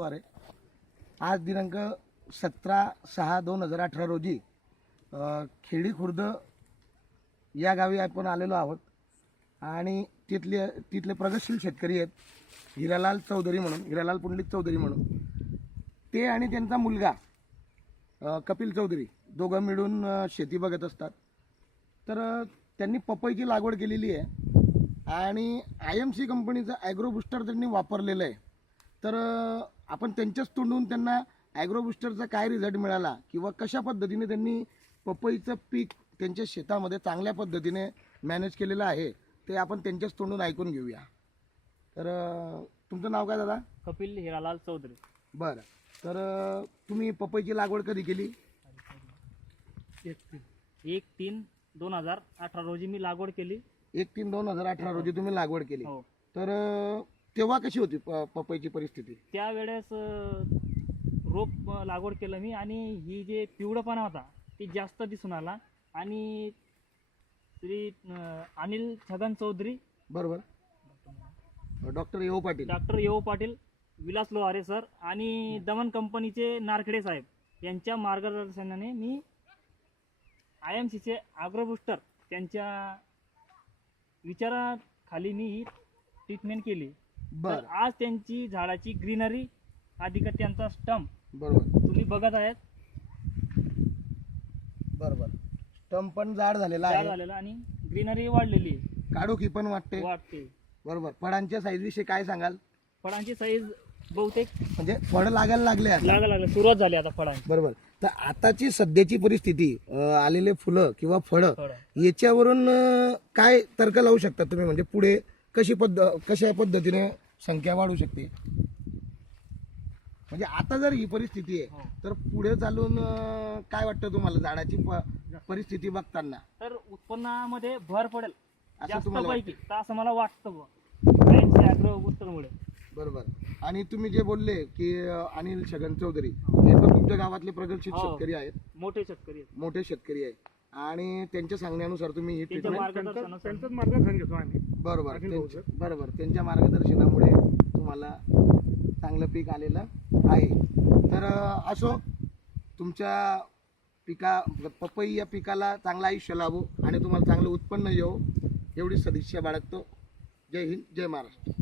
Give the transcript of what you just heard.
आहे. आज दिनांक सतरा सहा दोन हजार अठरा रोजी खेडी खुर्द या गावी आपण आलेलो आहोत. आणि तिथले तिथले प्रगतशील शेतकरी आहेत हिरालाल चौधरी म्हणून हिरालाल पुंडलिक चौधरी म्हणून. ते आणि त्यांचा मुलगा कपिल चौधरी दोघं मिळून शेती बघत असतात. तर त्यांनी पपईची लागवड केलेली आहे. आणि आय एम सी कंपनीचं ॲग्रो बुस्टर त्यांनी वापरलेलं आहे. तर आपण त्यांच्याच तोंडून त्यांना ॲग्रो बुस्टरचा काय रिझल्ट मिळाला किंवा कशा पद्धतीने त्यांनी पपईचं पीक त्यांच्या शेतामध्ये चांगल्या पद्धतीने मॅनेज केलेलं आहे ते आपण त्यांच्याच तोंडून ऐकून घेऊया. तर तुमचं नाव काय दादा? कपिल हिरालाल चौधरी. बरं. तर तुम्ही पपईची लागवड कधी केली? एक तीन दोन हजार अठरा रोजी मी लागवड केली. एक तीन दोन हजार अठरा रोजी तुम्ही लागवड केली. हो. तर तेव्हा कशी होती प- पपईची परिस्थिती? त्यावेळेस अं, रोप अं, लागवड केलं मी आणि ही जे पिवळपणा होता ती जास्त दिसून आला आणि श्री अं, अनिल छगन चौधरी बरोबर. डॉक्टर येऊ पाटील. डॉक्टर येऊ पाटील विलास लोहारे सर आणि दमन कंपनीचे नारखेडे साहेब यांच्या मार्गदर्शनाने मी आय एम सीचे बुस्टर त्यांच्या विचाराखाली मी ही ट्रीटमेंट केली. बर. आज त्यांची झाडाची ग्रीनरी अधिक त्यांचा स्टंप बरोबर. तुम्ही बघत आहेत. बरोबर. स्टंप पण जाड झालेला तयार आहे. झालेला आणि ग्रीनरी वाढलेली आहे. काढोखी पण वाटते? वाटते बरोबर. फळांच्या साईज विषयी काय सांगाल? फळांची साईज बहुतेक म्हणजे फळ लागायला लागले आता. लागा लागलं. सुरुवात झाली आता फळांची. बरोबर. तर आताची सध्याची परिस्थिती अ, आलेले फुलं किंवा फळं फळं. याच्यावरून अ, काय तर्क लावू शकता तुम्ही? म्हणजे पुढे कशी पद्ध कशा पद्धतीने संख्या वाढू शकते? म्हणजे आता जर ही परिस्थिती आहे हो. तर पुढे चालून अ, काय वाटतं तुम्हाला झाडाची प- परिस्थिती बघताना? तर उत्पन्नामध्ये भर पडेल. असं जास्त तुम्हाला पैकी. तर असं मला वाटतं बुवा. ॲग्रो बुस्टरमुळे बरोबर. आणि तुम्ही जे बोलले की अ, अनिल छगन चौधरी हे पण तुमच्या गावातले प्रगतशील हो. शेतकरी आहेत. मोठे शेतकरी आहेत. मोठे शेतकरी आहेत. आणि त्यांच्या सांगण्यानुसार तुम्ही ही त्यांच्या ट्रीटमेंट त्यांचंच मार्गदर्शन घेतो आम्ही. बरोबर. त्यांच्या-. बरोबर. त्यांच्या मार्गदर्शनामुळे तुम्हाला चांगलं पीक आलेलं आहे. तर अं, असो तुमच्या पिका पपई या पिकाला चांगलं आयुष्य लाभो आणि तुम्हाला चांगलं उत्पन्न येऊ एवढी सदिच्छा बाळगतो. जय हिंद जय महाराष्ट्र.